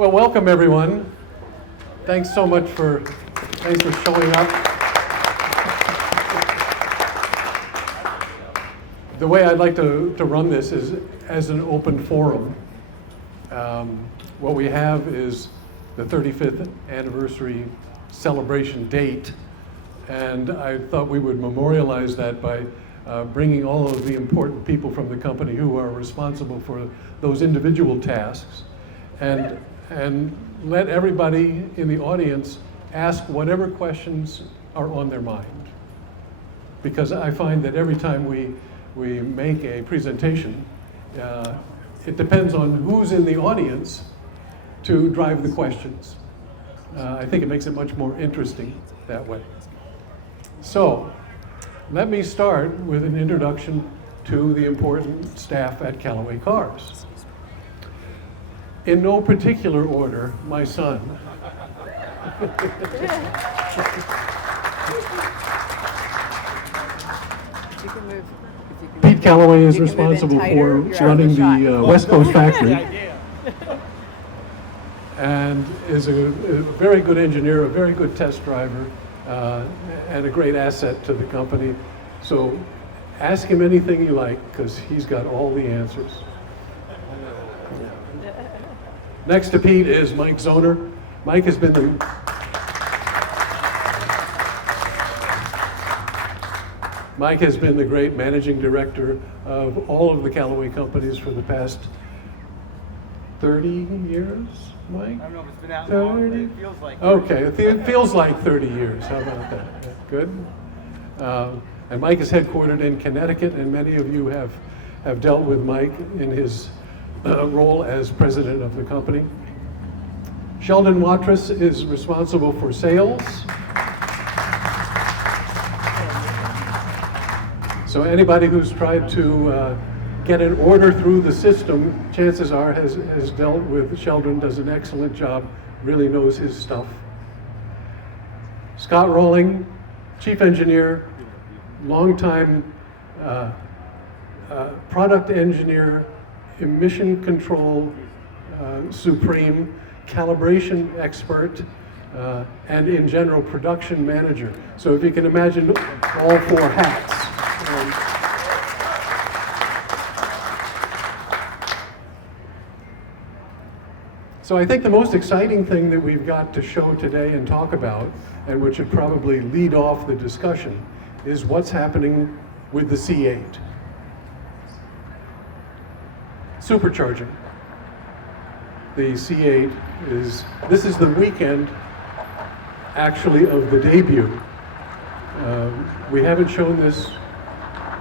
Well, welcome everyone. Thanks so much for showing up. The way I'd like to run this is as an open forum. What we have is the 35th anniversary celebration date, and I thought we would memorialize that by bringing all of the important people from the company who are responsible for those individual tasks, and let everybody in the audience ask whatever questions are on their mind. Because I find that every time we make a presentation, it depends on who's in the audience to drive the questions. I think it makes it much more interesting that way. So, let me start with an introduction to the important staff at Callaway Cars. In no particular order, my son. Pete Callaway is responsible for running the West Coast factory and is a very good engineer, a very good test driver, and a great asset to the company. So ask him anything you like, because he's got all the answers. Next to Pete is Mike Zoner. Mike has been the great managing director of all of the Callaway companies for the past 30 years, Mike? I don't know if it's been that long, but it feels like 30. Okay, it feels like 30 years. How about that? Good. And Mike is headquartered in Connecticut, and many of you have dealt with Mike in his role as president of the company. Sheldon Watrous is responsible for sales. So anybody who's tried to get an order through the system, chances are has dealt with Sheldon, does an excellent job, really knows his stuff. Scott Rolling, chief engineer, longtime product engineer, emission control supreme, calibration expert, and in general production manager. So if you can imagine all four hats. So I think the most exciting thing that we've got to show today and talk about, and which should probably lead off the discussion, is what's happening with the C8. Supercharging. The C8 this is the weekend actually of the debut. We haven't shown this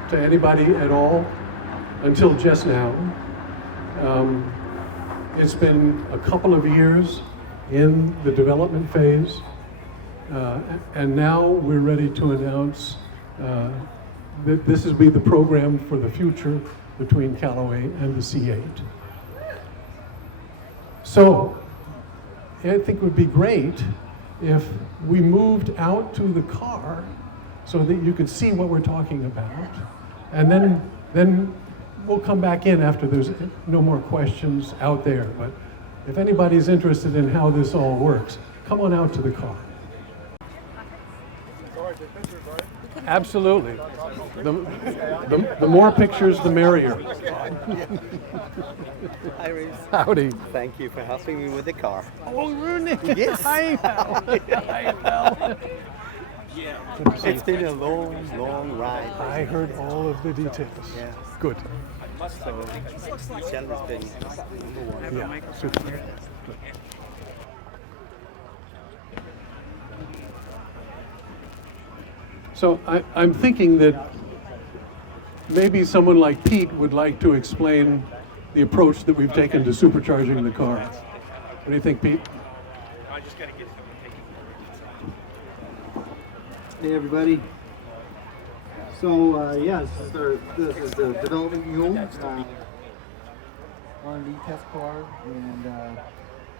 to anybody at all until just now. It's been a couple of years in the development phase, and now we're ready to announce that this will be the program for the future between Callaway and the C8. So, I think it would be great if we moved out to the car so that you could see what we're talking about, and then we'll come back in after there's no more questions out there. But if anybody's interested in how this all works, come on out to the car. Absolutely. The more pictures, the merrier. Hi, Reeves. Howdy. Thank you for helping me with the car. Oh, Rooney. Yes. Hi, Val. Hi, Val. It's been a long, long ride. I heard all of the details. Yeah. Good. So, Sheldon's been number one. Yeah, super. Good. So I'm thinking that maybe someone like Pete would like to explain the approach that we've taken to supercharging the car. What do you think, Pete? Hey everybody. So yeah, this is the development mule, R&D test car, and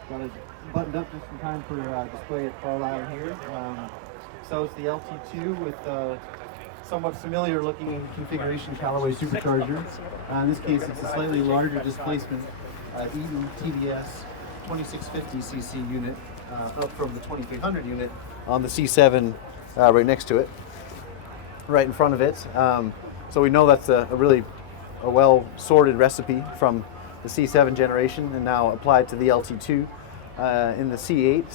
got it buttoned up just in time for display at Carlisle here. So it's the LT2 with somewhat familiar looking configuration Callaway supercharger. In this case, it's a slightly larger displacement, Eaton TDS 2650cc unit up from the 2300 unit on the C7 right next to it, right in front of it. So we know that's a really well sorted recipe from the C7 generation and now applied to the LT2 in the C8.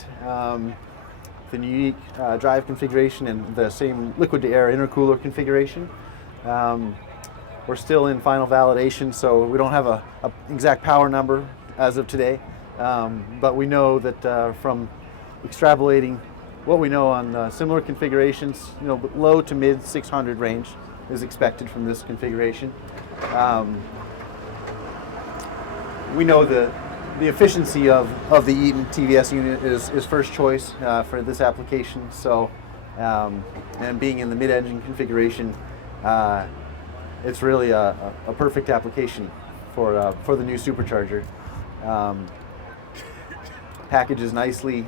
The unique drive configuration and the same liquid to air intercooler configuration. We're still in final validation, so we don't have a exact power number as of today, but we know that from extrapolating what we know on similar configurations, low to mid 600 range is expected from this configuration. We know the efficiency of the Eaton TVS unit is first choice for this application. So, and being in the mid-engine configuration, it's really a perfect application for the new supercharger. Packages nicely.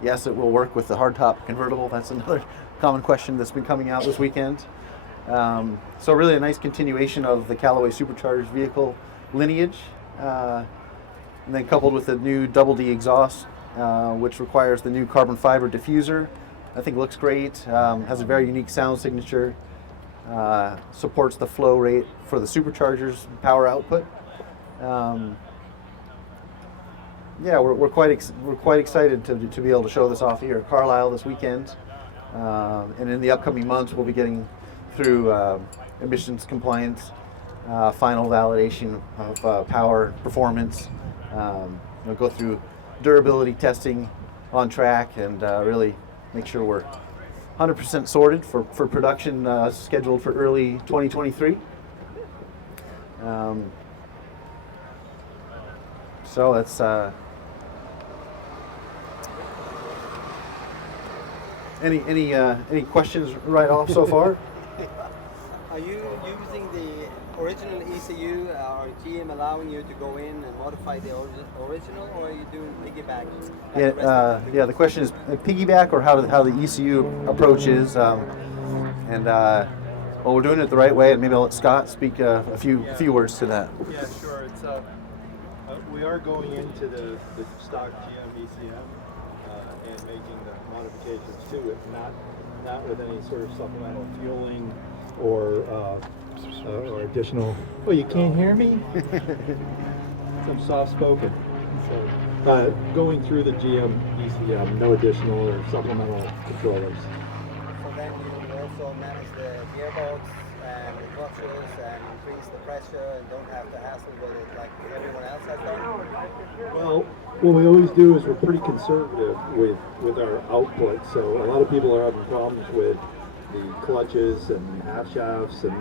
Yes, it will work with the hardtop convertible. That's another common question that's been coming out this weekend. So really a nice continuation of the Callaway supercharged vehicle lineage. And then coupled with the new Double D exhaust, which requires the new carbon fiber diffuser. I think looks great, has a very unique sound signature, supports the flow rate for the supercharger's power output. Yeah, we're quite excited to be able to show this off here at Carlisle this weekend, and in the upcoming months we'll be getting through emissions compliance, final validation of power performance. Go through durability testing on track and really make sure we're 100% sorted for production scheduled for early 2023. So that's any questions right off so far? Are you using the original ECU, or GM allowing you to go in and modify the original, or are you doing piggyback? Yeah. The question is piggyback or how the ECU approach is, well, we're doing it the right way, and maybe I'll let Scott speak a few words to that. Yeah, sure. It's we are going into the stock GM ECM and making the modifications to it, not with any sort of supplemental fueling or additional. Oh, you can't hear me? I'm soft spoken. So going through the GM ECM, no additional or supplemental controllers. So then you also manage the gearbox and the clutches and increase the pressure and don't have to hassle with it like everyone else has done? Well, what we always do is we're pretty conservative with our output. So a lot of people are having problems with the clutches and half shafts and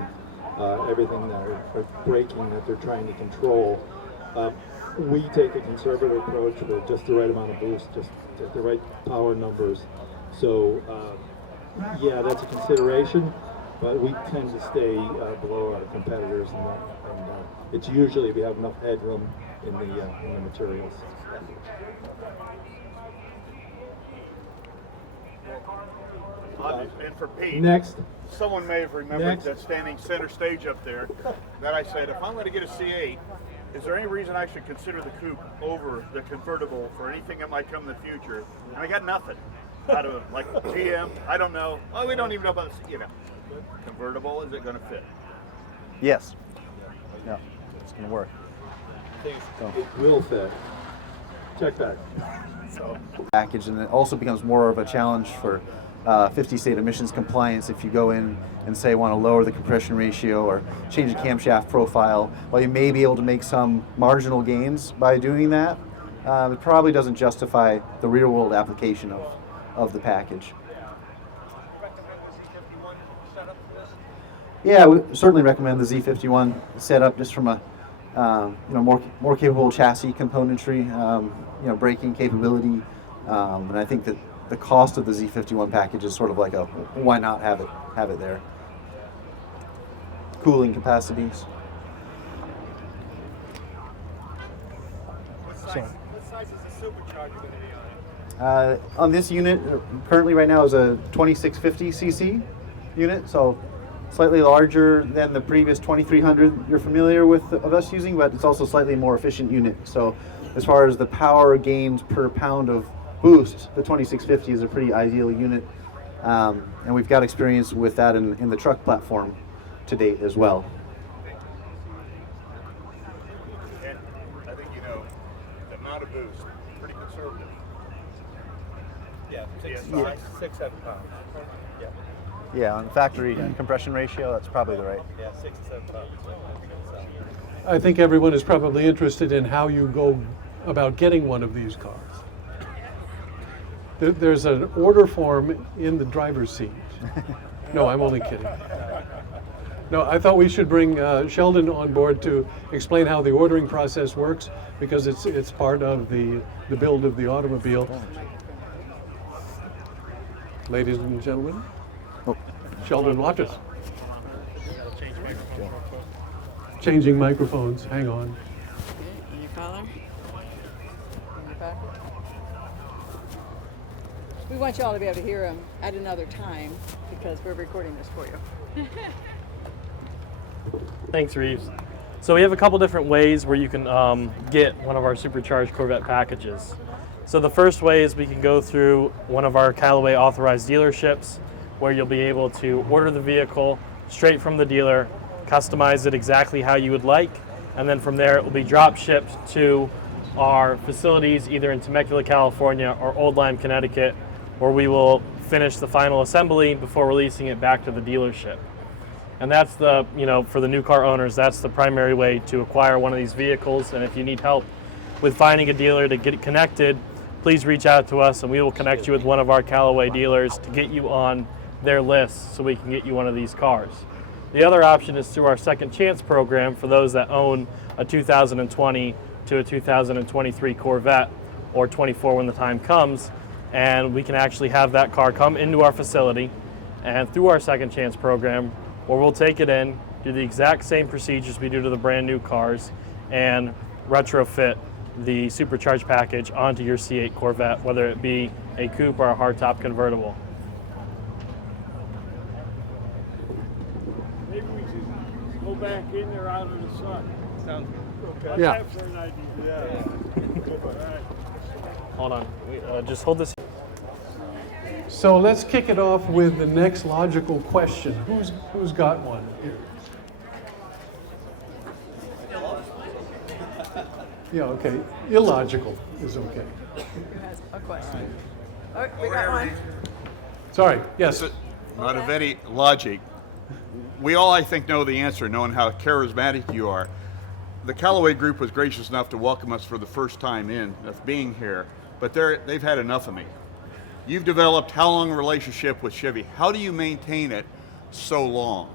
everything that are braking that they're trying to control. We take a conservative approach with just the right amount of boost, just the right power numbers. So yeah, that's a consideration, but we tend to stay below our competitors, and it's usually we have enough headroom in the materials. And for Pete, Next. someone may have remembered that standing center stage up there, that I said, if I'm going to get a C8, is there any reason I should consider the coupe over the convertible for anything that might come in the future? And I got nothing out of it. Like GM, I don't know. Oh, we don't even know about the, convertible. Is it going to fit? Yes. Yeah, it's going to work. It will fit. Check that. Package, and it also becomes more of a challenge for 50 state emissions compliance if you go in and say want to lower the compression ratio or change the camshaft profile. While you may be able to make some marginal gains by doing that, it probably doesn't justify the real world application of the package. Yeah, we certainly recommend the Z51 setup just from a more capable chassis componentry, braking capability, and I think that the cost of the Z51 package is sort of like a why not have it there. Cooling capacities. What size is the supercharger going to be on? On this unit, currently right now is a 2650cc unit, so slightly larger than the previous 2300 you're familiar with of us using, but it's also slightly more efficient unit. So as far as the power gains per pound of boost, the 2650 is a pretty ideal unit. And we've got experience with that in the truck platform to date as well. And I think the amount of boost, pretty conservative. Yeah, PSI. 6-7 pounds. Yeah, Yeah, on factory compression ratio, that's probably the right. yeah, 6 to 7 pounds. So I think it's, I think everyone is probably interested in how you go about getting one of these cars. There's an order form in the driver's seat. No, I'm only kidding. No, I thought we should bring Sheldon on board to explain how the ordering process works, because it's part of the build of the automobile. Ladies and gentlemen, Sheldon Waters. Changing microphones, hang on. In your collar. In your pocket. We want you all to be able to hear them at another time because we're recording this for you. Thanks, Reeves. So we have a couple different ways where you can get one of our Supercharged Corvette packages. So the first way is we can go through one of our Callaway authorized dealerships, where you'll be able to order the vehicle straight from the dealer, customize it exactly how you would like, and then from there it will be drop shipped to our facilities either in Temecula, California or Old Lyme, Connecticut, where we will finish the final assembly before releasing it back to the dealership. And that's the, for the new car owners, that's the primary way to acquire one of these vehicles. And if you need help with finding a dealer to get it connected, please reach out to us and we will connect you with one of our Callaway dealers to get you on their list so we can get you one of these cars. The other option is through our Second Chance program for those that own a 2020 to a 2023 Corvette, or 24 when the time comes, and we can actually have that car come into our facility and through our Second Chance program, where we'll take it in, do the exact same procedures we do to the brand new cars, and retrofit the Supercharged package onto your C8 Corvette, whether it be a coupe or a hardtop convertible. maybe we should go back in there out of the sun. Sounds good. Okay. Yeah. For an idea. Yeah. All right. Hold on, just hold this. So let's kick it off with the next logical question. Who's got one here? Yeah, okay. Illogical is okay. Who has a question? All right, we got one. Sorry, yes. Not of any logic. We all, I think, know the answer, knowing how charismatic you are. The Callaway Group was gracious enough to welcome us for the first time of being here, but they've had enough of me. You've developed how long a relationship with Chevy? How do you maintain it so long?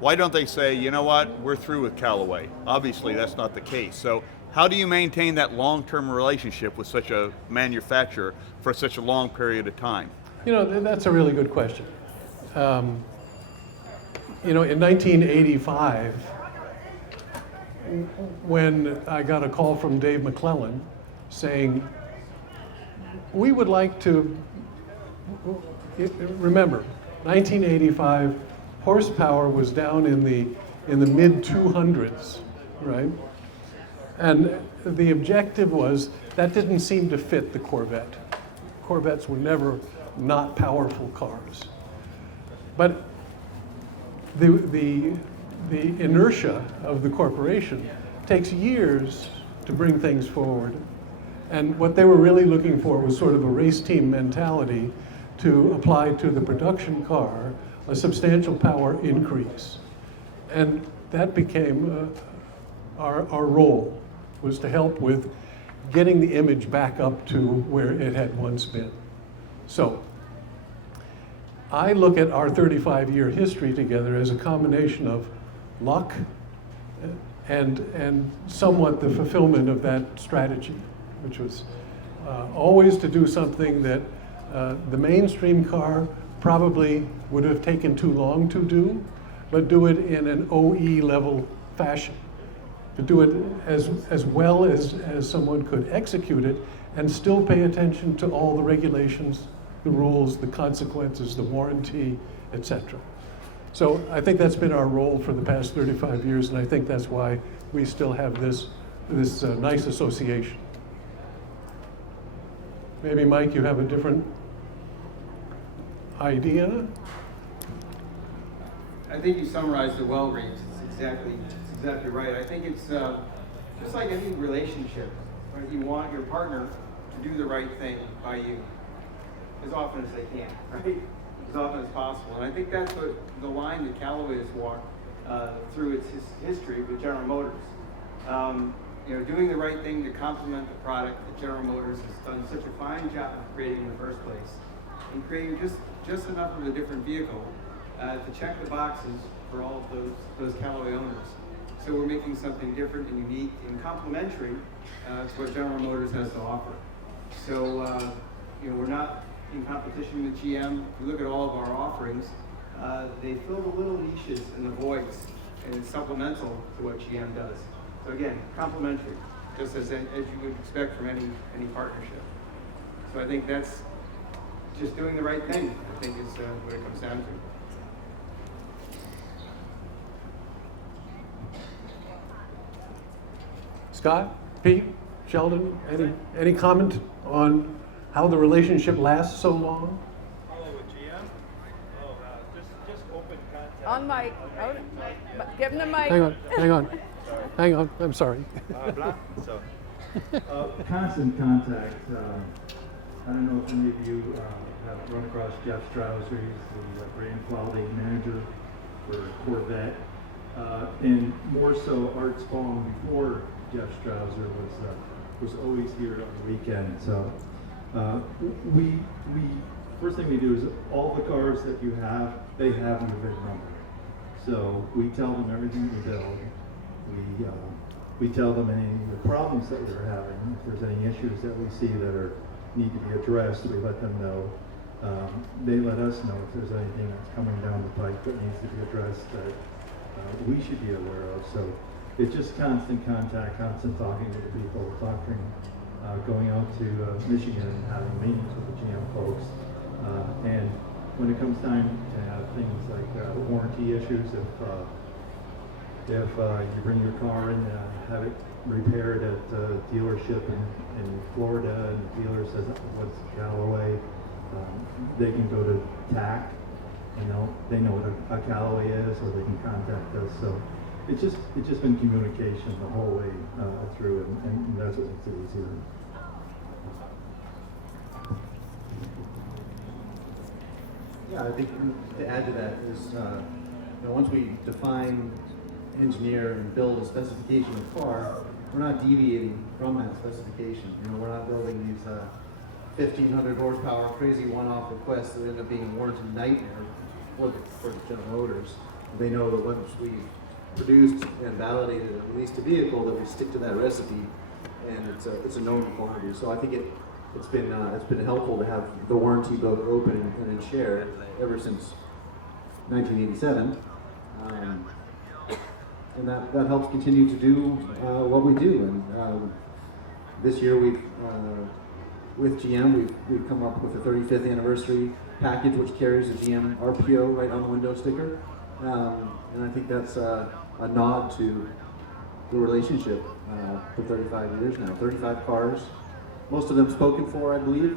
Why don't they say, you know what, we're through with Callaway? Obviously, that's not the case. So how do you maintain that long-term relationship with such a manufacturer for such a long period of time? That's a really good question. In 1985, when I got a call from Dave McClellan saying, we would like to, remember, 1985, horsepower was down in the mid 200s, right? And the objective was that didn't seem to fit the Corvette. Corvettes were never not powerful cars. But the inertia of the corporation takes years to bring things forward. And what they were really looking for was sort of a race team mentality to apply to the production car a substantial power increase. And that became our role, was to help with getting the image back up to where it had once been. So I look at our 35-year history together as a combination of luck and somewhat the fulfillment of that strategy, which was always to do something that the mainstream car probably would have taken too long to do, but do it in an OE level fashion, to do it as well as someone could execute it and still pay attention to all the regulations, the rules, the consequences, the warranty, etc. So I think that's been our role for the past 35 years, and I think that's why we still have this nice association. Maybe, Mike, you have a different idea? I think you summarized it well, Reeves. It's exactly right. I think it's just like any relationship, right? You want your partner to do the right thing by you as often as they can, right? As often as possible. And I think that's what the line that Callaway has walked through its history with General Motors. Doing the right thing to complement the product that General Motors has done such a fine job of creating in the first place, and creating just enough of a different vehicle to check the boxes for all of those Callaway owners. So we're making something different and unique and complementary to what General Motors has to offer. So we're not in competition with GM. If you look at all of our offerings, they fill the little niches and the voids, and it's supplemental to what GM does. So again, complementary, just as you would expect from any partnership. So I think that's just doing the right thing, I think is what it comes down to. Scott, Pete, Sheldon, any comment on how the relationship lasts so long? Follow with GM? Oh, just open contact. On mic. Oh, give him the mic. Hang on, I'm sorry. Constant contact. I don't know if any of you have run across Jeff Strauss, who's the brand quality manager for Corvette, and more so Art Spong before Jeff Strausser was always here on the weekend. So we first thing we do is all the cars that you have, they have your VIN number. So we tell them everything we build. We tell them any of the problems that we're having. If there's any issues that we see that need to be addressed, we let them know. They let us know if there's anything that's coming down the pike that needs to be addressed that we should be aware of. So it's just constant contact, constant talking with the people, going out to Michigan and having meetings with the GM folks. And when it comes time to have things like warranty issues, if you bring your car in, have it repaired at a dealership in Florida, and the dealer says what's Callaway, they can go to TAC, they know what a Callaway is, or they can contact us. So it's just been communication the whole way through, and that's what makes it easier. Yeah, I think to add to that is, once we define, engineer, and build a specification of car, we're not deviating from that specification. We're not building these 1,500 horsepower crazy one-off requests that end up being a warranty nightmare for the General Motors. They know that once we've produced and validated and released a vehicle, that we stick to that recipe, and it's a known quantity. So I think it's been helpful to have the warranty book open and shared ever since 1987, and that helps continue to do what we do. And this year with GM we've come up with a 35th anniversary package which carries a GM RPO right on the window sticker, and I think that's a nod to the relationship for 35 years now. 35 cars. Most of them spoken for, I believe,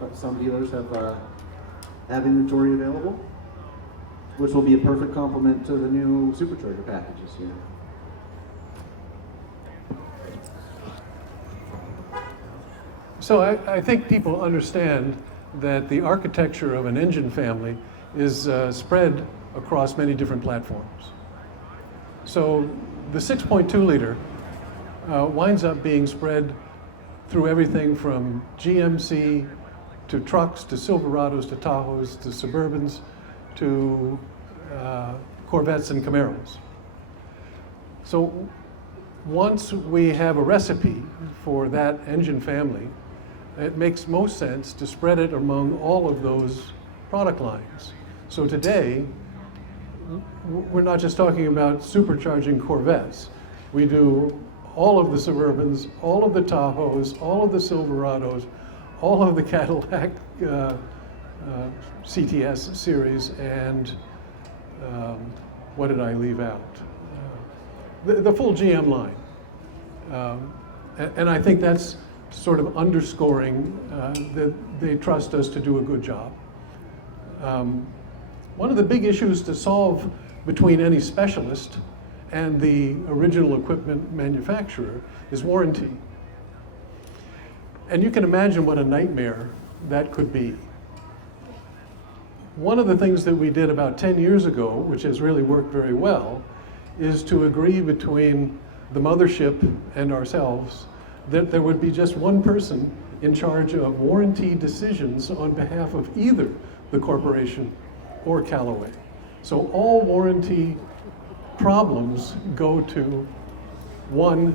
but some dealers have inventory available, which will be a perfect complement to the new Supercharger packages here. So I think people understand that the architecture of an engine family is spread across many different platforms. So the 6.2 liter winds up being spread through everything from GMC to trucks to Silverados to Tahoes to Suburbans to Corvettes and Camaros. So once we have a recipe for that engine family, it makes most sense to spread it among all of those product lines. So today, we're not just talking about supercharging Corvettes. We do all of the Suburbans, all of the Tahoes, all of the Silverados, all of the Cadillac CTS series, and What did I leave out? The full GM line. And I think that's sort of underscoring that they trust us to do a good job. One of the big issues to solve between any specialist and the original equipment manufacturer is warranty. And you can imagine what a nightmare that could be. One of the things that we did about 10 years ago, which has really worked very well, is to agree between the mothership and ourselves that there would be just one person in charge of warranty decisions on behalf of either the corporation or Callaway. So all warranty problems go to one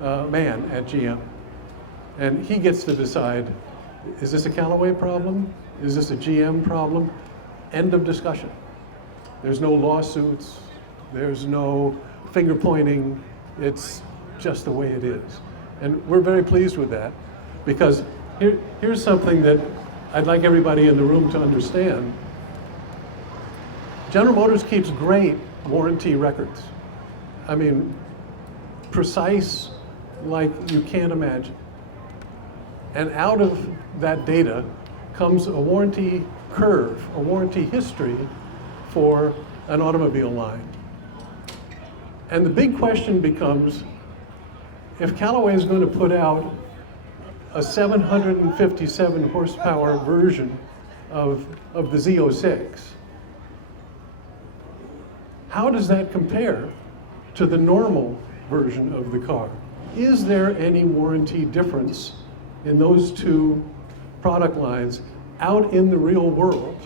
man at GM. And he gets to decide, is this a Callaway problem? Is this a GM problem? End of discussion. There's no lawsuits. There's no finger pointing. It's just the way it is. And we're very pleased with that, because here's something that I'd like everybody in the room to understand. General Motors keeps great warranty records. I mean, precise like you can't imagine. And out of that data comes a warranty curve, a warranty history for an automobile line. And the big question becomes, if Callaway is going to put out a 757 horsepower version of the Z06, how does that compare to the normal version of the car? Is there any warranty difference in those two product lines out in the real world?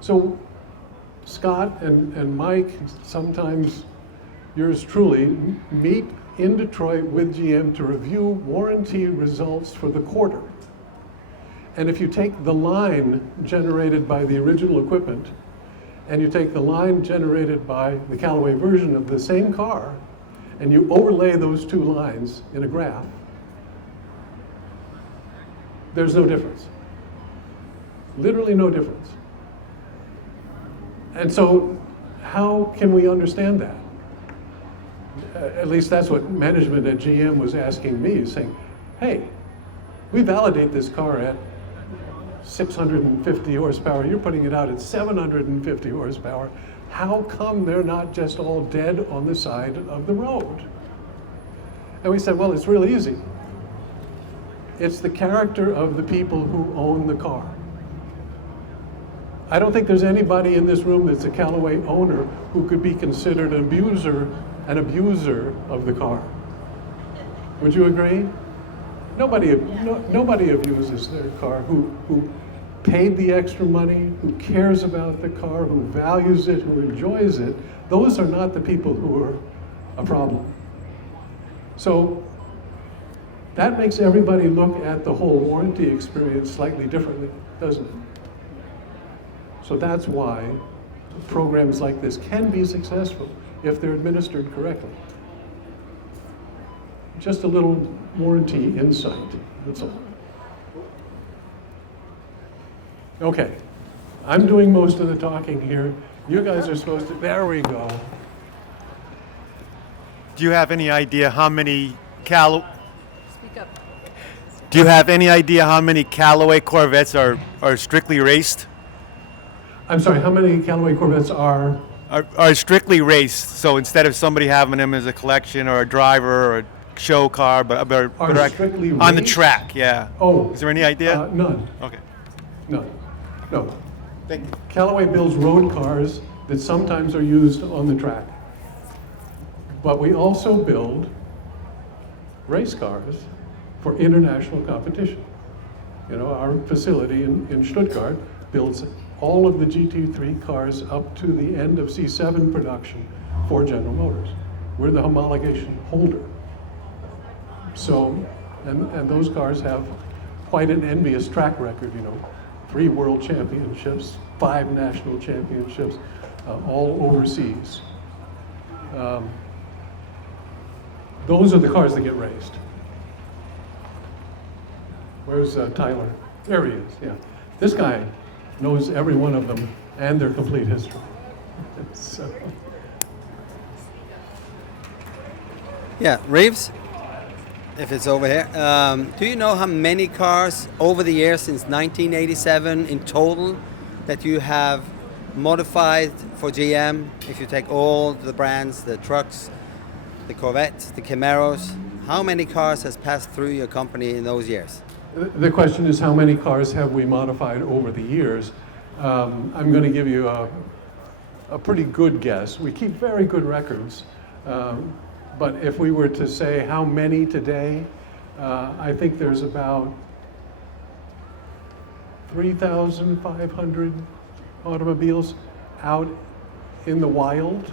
So Scott and Mike, sometimes yours truly, meet in Detroit with GM to review warranty results for the quarter. And if you take the line generated by the original equipment and you take the line generated by the Callaway version of the same car and you overlay those two lines in a graph, there's no difference. Literally no difference. And so how can we understand that? At least that's what management at GM was asking me, saying, hey, we validate this car at 650 horsepower. You're putting it out at 750 horsepower. How come they're not just all dead on the side of the road? And we said, well, it's real easy. It's the character of the people who own the car. I don't think there's anybody in this room that's a Callaway owner who could be considered an abuser of the car. Would you agree? Nobody abuses their car who paid the extra money, who cares about the car, who values it, who enjoys it. Those are not the people who are a problem. So that makes everybody look at the whole warranty experience slightly differently, doesn't it? So that's why programs like this can be successful if they're administered correctly. Just a little warranty insight, that's all. Okay, I'm doing most of the talking here. You guys are supposed to, there we go. Do you have any idea how many Speak up. Do you have any idea how many Callaway Corvettes are strictly raced? I'm sorry, how many Callaway Corvettes are? Are strictly raced. So instead of somebody having them as a collection or a driver or a show car, but strictly on the raced? track, yeah. Oh. Is there any idea? None. Okay. None. No. Thank you. Callaway builds road cars that sometimes are used on the track. But we also build race cars for international competition. You know, our facility in Stuttgart builds all of the GT3 cars up to the end of C7 production for General Motors. We're the homologation holder. So, and those cars have quite an envious track record, you know, 3 world championships, 5 national championships, all overseas. Those are the cars that get raced. Where's Tyler? There he is, yeah. This guy knows every one of them and their complete history. So, Yeah, Reeves, if it's over here. Do you know how many cars over the years since 1987 in total that you have modified for GM? If you take all the brands, the trucks, the Corvettes, the Camaros, how many cars has passed through your company in those years? the question is how many cars have we modified over the years? I'm going to give you a pretty good guess. We keep very good records, but if we were to say how many today, I think there's about 3,500 automobiles out in the wild,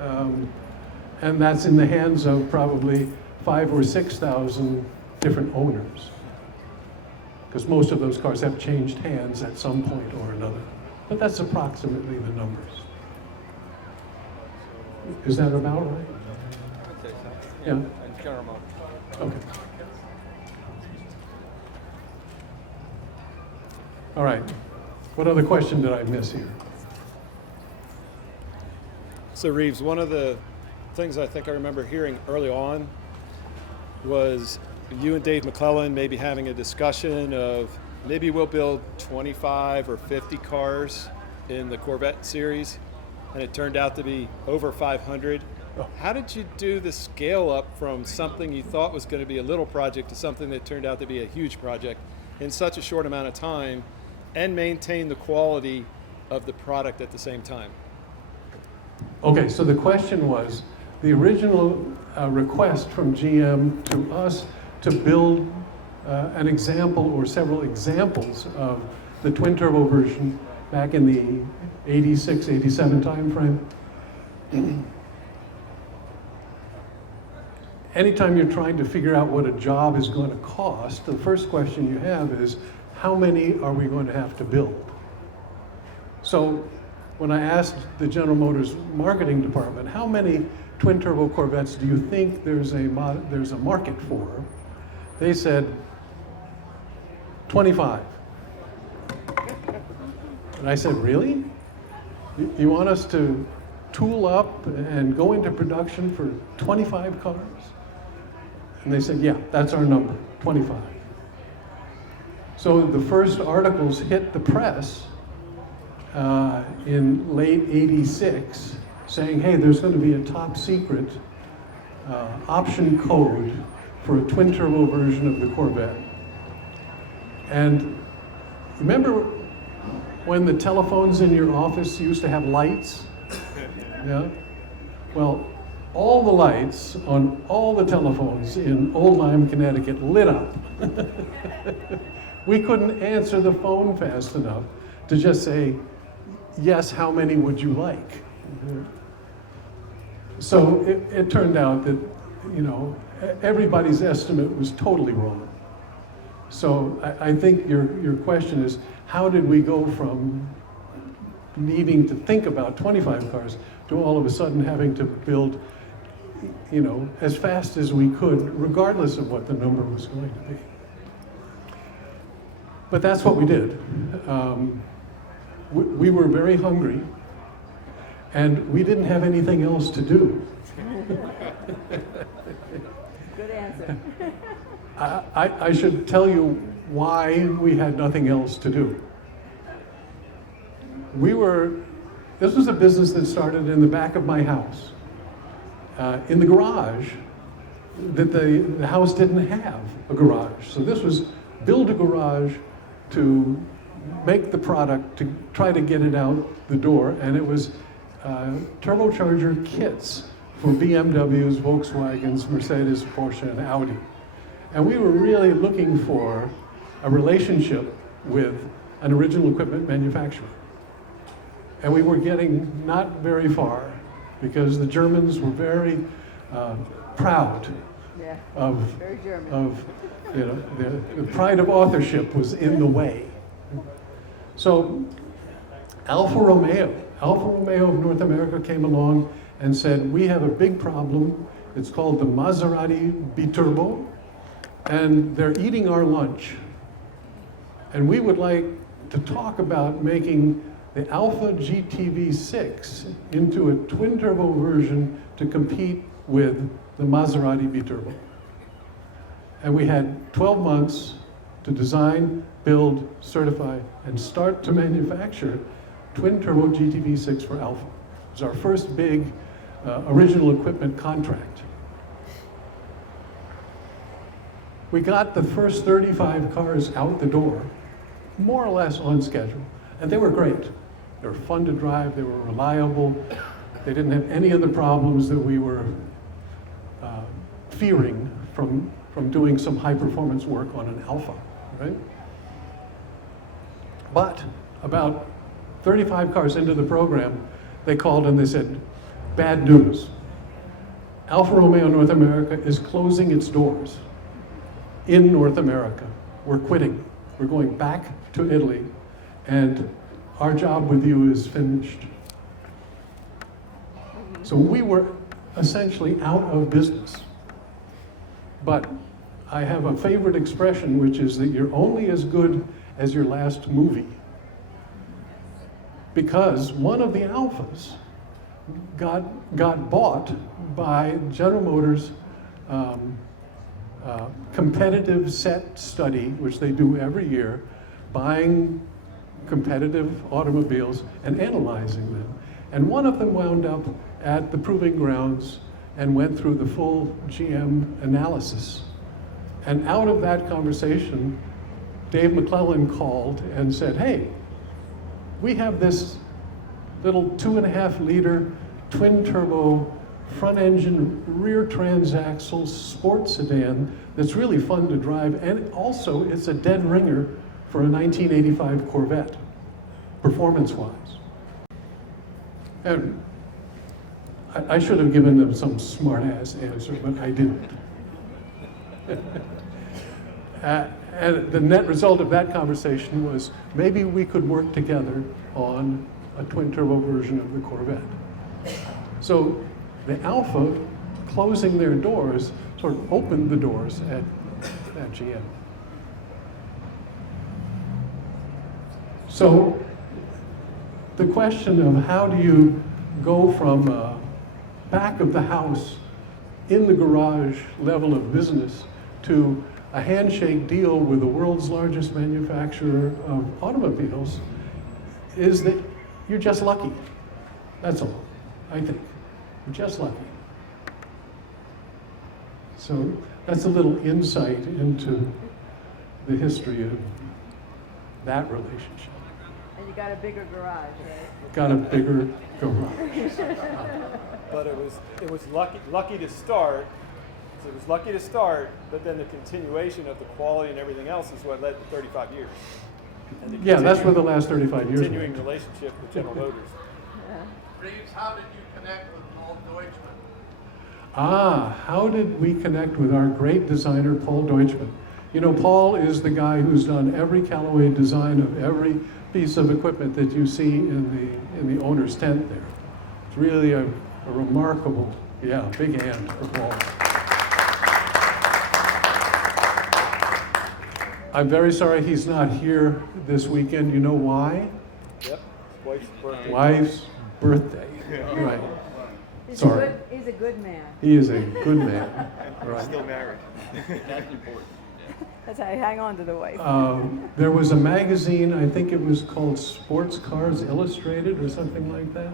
and that's in the hands of probably 5,000 or 6,000 different owners, because most of those cars have changed hands at some point or another. But that's approximately the numbers. Is that about right? I would say so. Yeah. And General Motors. Okay. All right. What other question did I miss here? So Reeves, one of the things I think I remember hearing early on was you and Dave McClellan maybe having a discussion of maybe we'll build 25 or 50 cars in the Corvette series, and it turned out to be over 500. How did you do the scale up from something you thought was going to be a little project to something that turned out to be a huge project in such a short amount of time, and maintain the quality of the product at the same time? Okay, so the question was, the original request from GM to us to build an example or several examples of the twin turbo version back in the 86, 87 timeframe. Anytime you're trying to figure out what a job is going to cost, the first question you have is, how many are we going to have to build? So when I asked the General Motors marketing department, how many twin turbo Corvettes do you think there's a market for? They said 25. And I said, really? You want us to tool up and go into production for 25 cars? And they said, yeah, that's our number, 25. So the first articles hit the press in late '86 saying, hey, there's going to be a top secret option code for a twin turbo version of the Corvette. And remember when the telephones in your office used to have lights? Yeah? Well, all the lights on all the telephones in Old Lyme, Connecticut lit up. We couldn't answer the phone fast enough to just say, yes, how many would you like? So it turned out that, you know, everybody's estimate was totally wrong. So I think your question is, how did we go from needing to think about 25 cars to all of a sudden having to build, you know, as fast as we could, regardless of what the number was going to be. But that's what we did. We were very hungry, and we didn't have anything else to do. Good answer. I should tell you why we had nothing else to do. This was a business that started in the back of my house, in the garage, that the house didn't have a garage. So this was build a garage to make the product, to try to get it out the door, and it was turbocharger kits for BMWs, Volkswagens, Mercedes, Porsche, and Audi. And we were really looking for a relationship with an original equipment manufacturer. And we were getting not very far because the Germans were very proud of you know, the pride of authorship was in the way. So Alfa Romeo of North America came along and said, we have a big problem. It's called the Maserati Biturbo, and they're eating our lunch. And we would like to talk about making the Alpha GTV6 into a twin-turbo version to compete with the Maserati B-Turbo. And we had 12 months to design, build, certify, and start to manufacture twin-turbo GTV6 for Alpha. It was our first big original equipment contract. We got the first 35 cars out the door, more or less on schedule, and they were great. They were fun to drive, they were reliable, they didn't have any of the problems that we were fearing from doing some high-performance work on an Alpha, right? But about 35 cars into the program, they called and they said, bad news. Alfa Romeo North America is closing its doors in North America. We're quitting. We're going back to Italy, and our job with you is finished. So we were essentially out of business. But I have a favorite expression, which is that you're only as good as your last movie. Because one of the Alphas got bought by General Motors' competitive set study, which they do every year, buying competitive automobiles and analyzing them. And one of them wound up at the proving grounds and went through the full GM analysis. And out of that conversation, Dave McClellan called and said, hey, we have this little 2.5-liter twin-turbo front-engine, rear transaxle sports sedan that's really fun to drive, and also it's a dead ringer for a 1985 Corvette, performance-wise. And I should have given them some smart-ass answer, but I didn't. And the net result of that conversation was maybe we could work together on a twin-turbo version of the Corvette. So the Alpha closing their doors sort of opened the doors at GM. So the question of how do you go from back of the house in the garage level of business to a handshake deal with the world's largest manufacturer of automobiles is that you're just lucky. That's all, I think. You're just lucky. So that's a little insight into the history of that relationship. And you got a bigger garage, right? Got a bigger garage. But it was lucky to start. So it was lucky to start, but then the continuation of the quality and everything else is what led to 35 years. And Yeah, that's where the last 35 years continuing went. relationship with General Motors. Reeves, how did you connect with Paul Deutschman? How did we connect with our great designer, Paul Deutschman? You know, Paul is the guy who's done every Callaway design of every piece of equipment that you see in the owner's tent there. It's really a remarkable, big hand for Paul. I'm very sorry he's not here this weekend. You know why? Yep, wife's birthday. Wife's birthday. Right. Sorry. He's a good man. He is a good man. Right. Still married. That's important. That's how I hang on to the wife. There was a magazine, I think it was called Sports Cars Illustrated or something like that.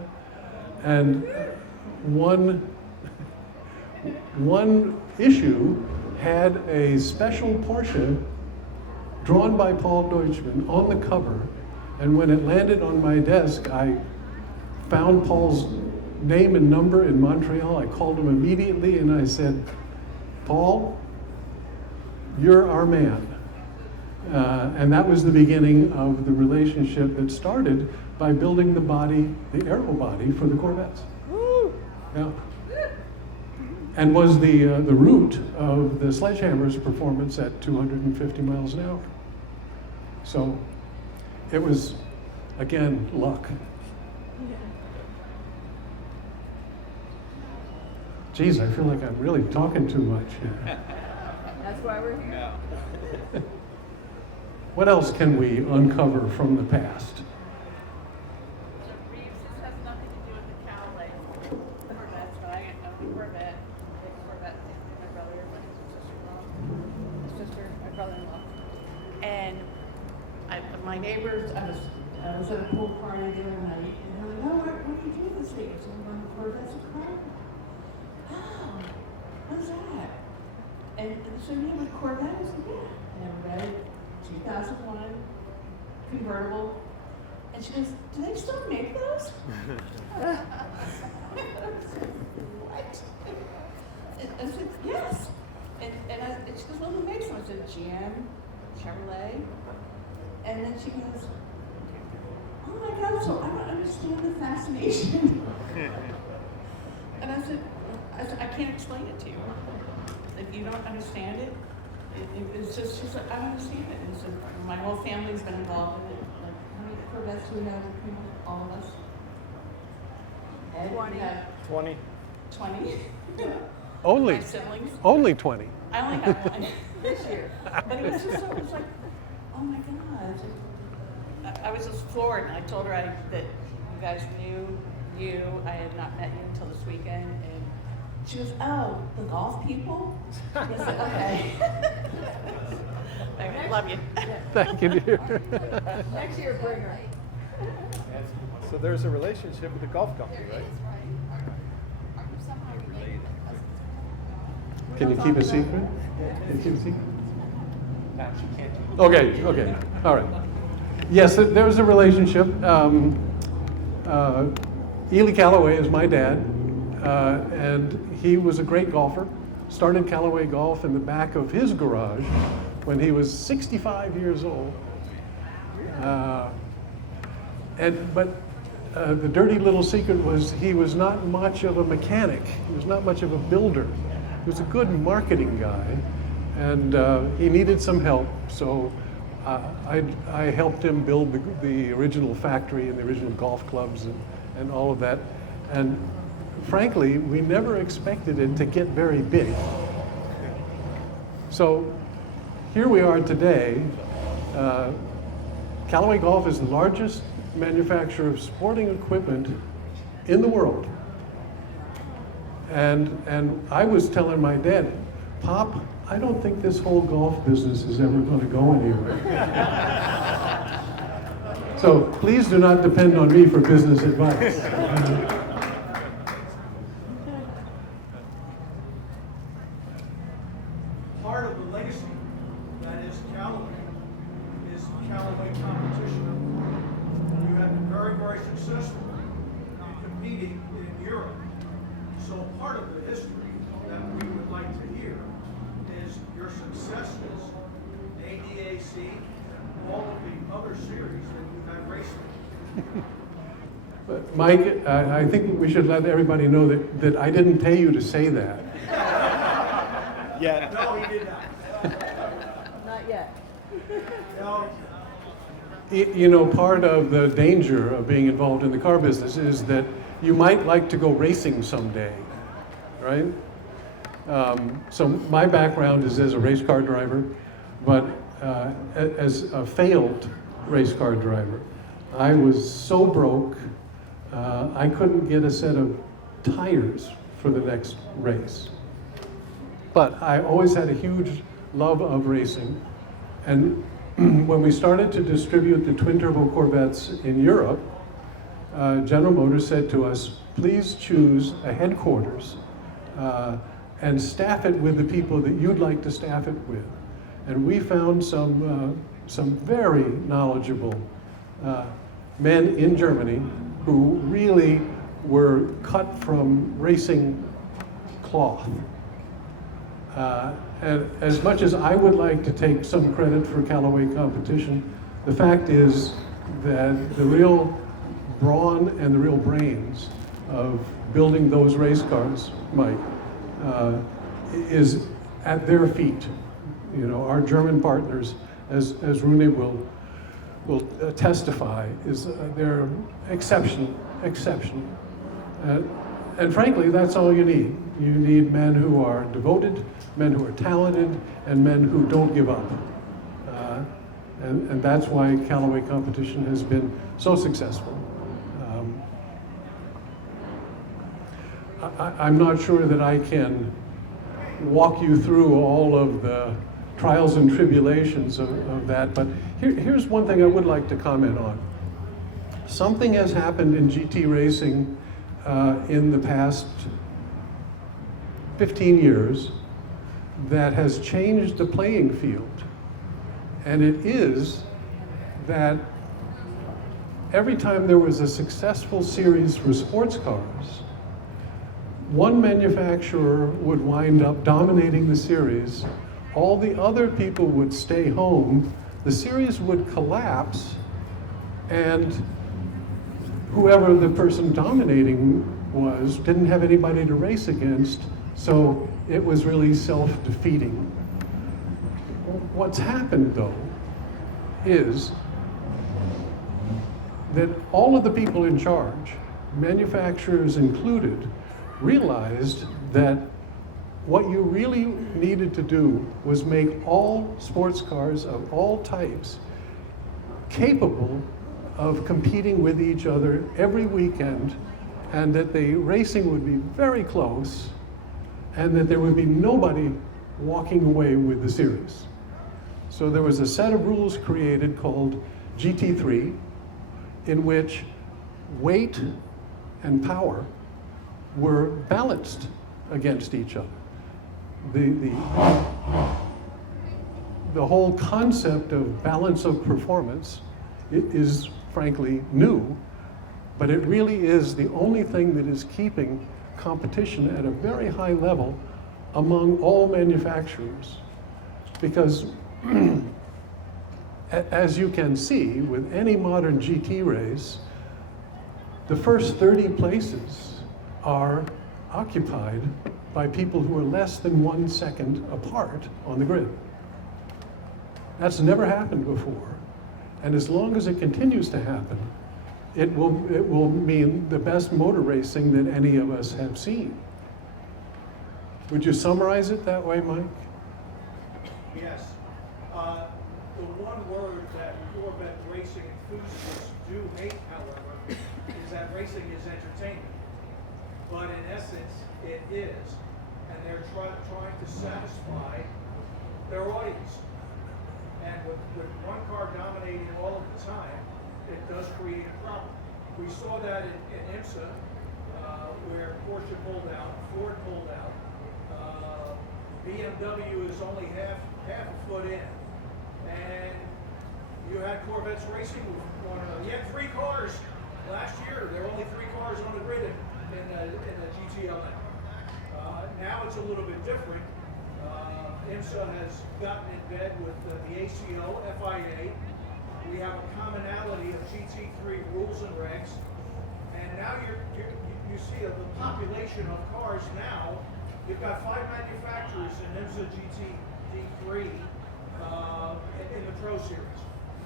And one issue had a special Porsche drawn by Paul Deutschman on the cover. And when it landed on my desk, I found Paul's name and number in Montreal. I called him immediately and I said, Paul, you're our man. And that was the beginning of the relationship that started by building the body, the aero body for the Corvettes. Yeah. And was the root of the Sledgehammer's performance at 250 miles an hour. So it was, again, luck. Geez, I feel like I'm really talking too much here. That's why we're here. What else can we uncover from the past? my neighbors, I was at a pool party the other night, and they're like, oh, what do you do this week? So I'm on the Corvettes of Carlisle. Oh, what's that? And so you have a Corvette? I said, yeah. And I read 2001 convertible. And she goes, do they still make those? I said, what? And I said, yes. And she goes, well, who makes them? I said, GM, Chevrolet. And then she goes, oh my God, so I don't understand the fascination. And I said, I can't explain it to you. If you don't understand it, it's just, she's like, I don't understand it. And so my whole family's been involved in it. Like, how many Corvettes do we have? All of us? Ed, 20. we have 20. 20. Only, My siblings. only 20. I only have one this year. But it was just so, it was like, oh my God. I was just floored, and I told her that you guys knew you. I had not met you until this weekend. And she goes, oh, the golf people? I said, okay. I love you. Thank you, dear. Next year, bring her. So there's a relationship with the golf company, right? Can you keep a secret? Can you keep a secret? Okay, all right. Yes, there's a relationship. Ely Callaway is my dad, and he was a great golfer. Started Callaway Golf in the back of his garage when he was 65 years old. But the dirty little secret was he was not much of a mechanic. He was not much of a builder. He was a good marketing guy, and he needed some help. So I helped him build the original factory and the original golf clubs and all of that. And frankly, we never expected it to get very big. So here we are today. Callaway Golf is the largest manufacturer of sporting equipment in the world. And I was telling my dad, Pop, I don't think this whole golf business is ever going to go anywhere. So please do not depend on me for business advice. Part of the legacy that is Callaway is Callaway Competition. You have been very, very successful in competing in Europe. So part of the history that we would like to hear is your successes, ADAC, all of the other series that you have racing. But Mike, I think we should let everybody know that I didn't tell you to say that. Yeah. No, he did not. Not yet. No. You know, part of the danger of being involved in the car business is that you might like to go racing someday, right? So my background is as a race car driver, but as a failed race car driver. I was so broke, I couldn't get a set of tires for the next race. But I always had a huge love of racing. And when we started to distribute the twin-turbo Corvettes in Europe, General Motors said to us, please choose a headquarters and staff it with the people that you'd like to staff it with. And we found some very knowledgeable men in Germany who really were cut from racing cloth. And as much as I would like to take some credit for Callaway Competition, the fact is that the real brawn and the real brains of building those race cars, Mike, is at their feet. You know, our German partners, as Rune will testify, is they're exceptional. And frankly, that's all you need. You need men who are devoted, men who are talented, and men who don't give up. And that's why Callaway Competition has been so successful. I'm not sure that I can walk you through all of the trials and tribulations of that. But here's one thing I would like to comment on. Something has happened in GT racing in the past 15 years that has changed the playing field. And it is that every time there was a successful series for sports cars, one manufacturer would wind up dominating the series, all the other people would stay home, the series would collapse, and whoever the person dominating was didn't have anybody to race against, so it was really self-defeating. What's happened, though, is that all of the people in charge, manufacturers included, realized that what you really needed to do was make all sports cars of all types capable of competing with each other every weekend, and that the racing would be very close, and that there would be nobody walking away with the series. So there was a set of rules created called GT3, in which weight and power were balanced against each other. The whole concept of balance of performance is frankly new, but it really is the only thing that is keeping competition at a very high level among all manufacturers. Because as you can see with any modern GT race, the first 30 places are occupied by people who are less than 1 second apart on the grid. That's never happened before. And as long as it continues to happen, it will mean the best motor racing that any of us have seen. Would you summarize it that way, Mike? Yes. The one word that Corvette racing enthusiasts do hate, however, is that racing is entertainment. But in essence, it is. And they're trying to satisfy their audience. And with one car dominating all of the time, it does create a problem. We saw that in IMSA, where Porsche pulled out, Ford pulled out. BMW is only half a foot in. And you had Corvettes racing with one another. You had 3 cars last year. There were only 3 cars on the grid in the GTLM. Now it's a little bit different. IMSA has gotten in bed with the ACO, FIA. We have a commonality of GT3 rules and regs. And now you see the population of cars now. You've got 5 manufacturers in IMSA GT3 in the Pro Series.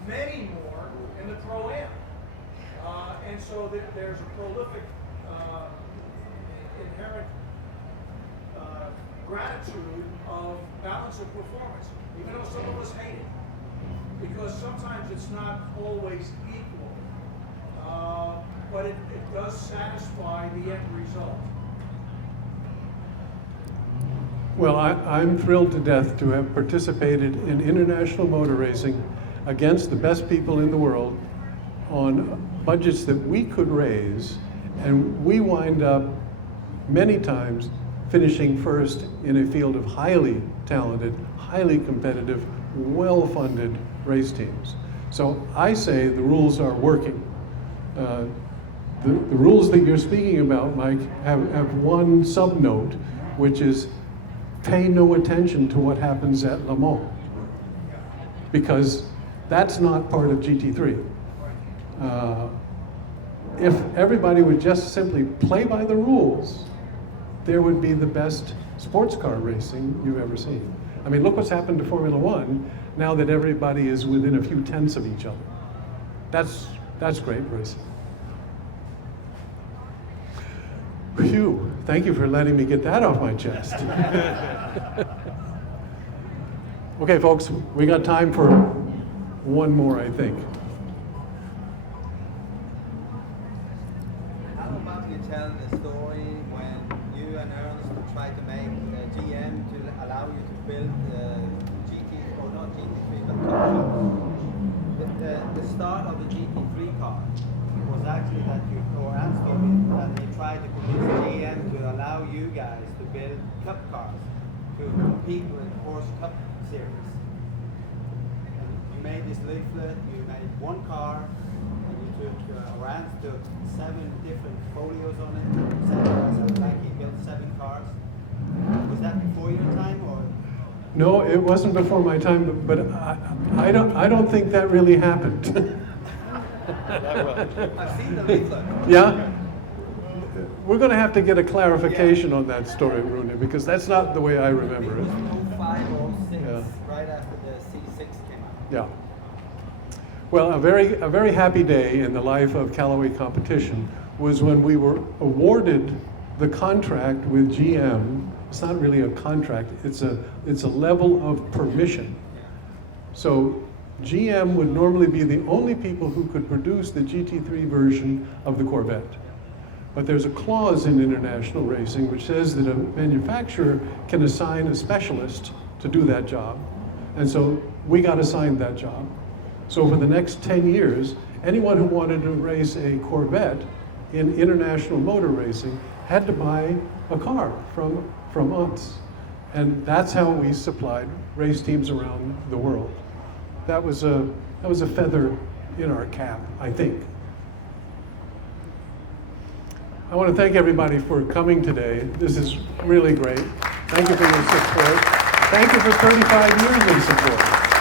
Many more in the Pro-Am. And so there's a prolific inherent gratitude of balance of performance, even though some of us hate it. Because sometimes it's not always equal, but it does satisfy the end result. Well, I'm thrilled to death to have participated in international motor racing against the best people in the world on budgets that we could raise, and we wind up many times finishing first in a field of highly talented, highly competitive, well-funded race teams. So I say the rules are working. The rules that you're speaking about, Mike, have one sub-note, which is pay no attention to what happens at Le Mans, because that's not part of GT3. If everybody would just simply play by the rules, there would be the best sports car racing you've ever seen. I mean, look what's happened to Formula One now that everybody is within a few tenths of each other. That's great racing. Phew, thank you for letting me get that off my chest. Okay, folks, we got time for one more, I think. How about you tell the story when you and Ernst tried to make GM to allow you to build the GT GT3, but the start of the GT3 car was actually that you, or Ants told me, that they tried to convince GM to allow you guys to build cup cars to compete with Porsche Cup Series. And you made this leaflet, you made one car, and you took, or Ants took 7 different folios on it, like he built 7 cars. Was that before your time, or? No, it wasn't before my time, but I don't think that really happened. I've seen the leaflet. Yeah? We're going to have to get a clarification on that story, Rooney, because that's not the way I remember it. 05 or 06, Yeah. right after the C6 came out. Yeah. Well, a very happy day in the life of Callaway Competition was when we were awarded the contract with GM. It's not really a contract, it's a level of permission. So GM would normally be the only people who could produce the GT3 version of the Corvette. But there's a clause in international racing which says that a manufacturer can assign a specialist to do that job. And so we got assigned that job. So for the next 10 years, anyone who wanted to race a Corvette in international motor racing had to buy a car from us. And that's how we supplied race teams around the world. That was a feather in our cap, I think. I want to thank everybody for coming today. This is really great. Thank you for your support. Thank you for 35 years of support.